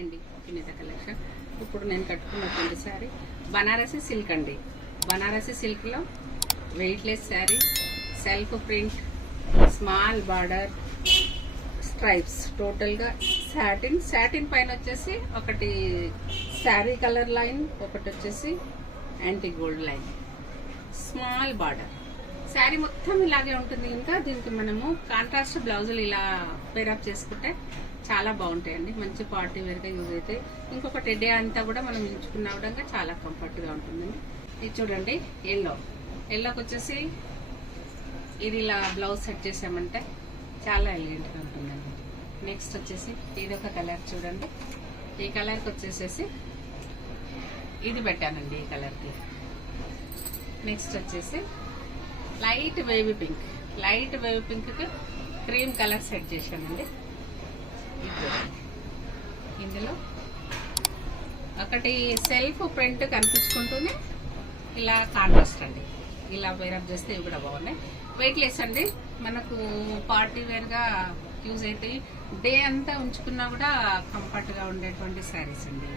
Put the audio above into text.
అండి వినీత కలెక్షన్. ఇప్పుడు నేను కట్టుకున్నటువంటి శారీ బనారసి సిల్క్ అండి. బనారసి సిల్క్లో weightless sari, self print, small border, stripes, టోటల్గా సాటిన్ పైన వచ్చేసి ఒకటి శారీ కలర్ లైన్, ఒకటి వచ్చేసి antique gold line, small border. Sari మొత్తం ఇలాగే ఉంటుంది. ఇంకా దీనికి మనము కాంట్రాస్ట్ బ్లౌజులు ఇలా పేరప్ చేసుకుంటే చాలా బాగుంటాయండి. మంచి పార్టీ వేర్గా యూజ్ అవుతాయి. ఇంకొకటి డే అంతా కూడా మనం ఎంచుకున్న విధంగా చాలా కంఫర్ట్గా ఉంటుందండి. ఇది చూడండి, ఎల్లోకి వచ్చేసి ఇది ఇలా బ్లౌజ్ సెట్ చేసామంటే చాలా ఎలిగెంట్గా ఉంటుందండి. నెక్స్ట్ వచ్చేసి ఇది ఒక కలర్ చూడండి. ఈ కలర్కి వచ్చేసేసి ఇది పెట్టానండి ఈ కలర్కి. నెక్స్ట్ వచ్చేసి లైట్ వేవీ పింక్కి క్రీమ్ కలర్ సెట్ చేశానండి. ఇందులో ఒకటి సెల్ఫ్ ప్రింట్ కనిపించుకుంటూనే ఇలా కాంట్రాస్ట్ అండి, ఇలా వేరప్ చేస్తే ఇవి కూడా బాగున్నాయి. వెయిట్లెస్ అండి, మనకు పార్టీ వేర్గా యూజ్ అవుతాయి. డే అంతా ఉంచుకున్నా కూడా కంఫర్ట్గా ఉండేటువంటి శారీస్ అండి.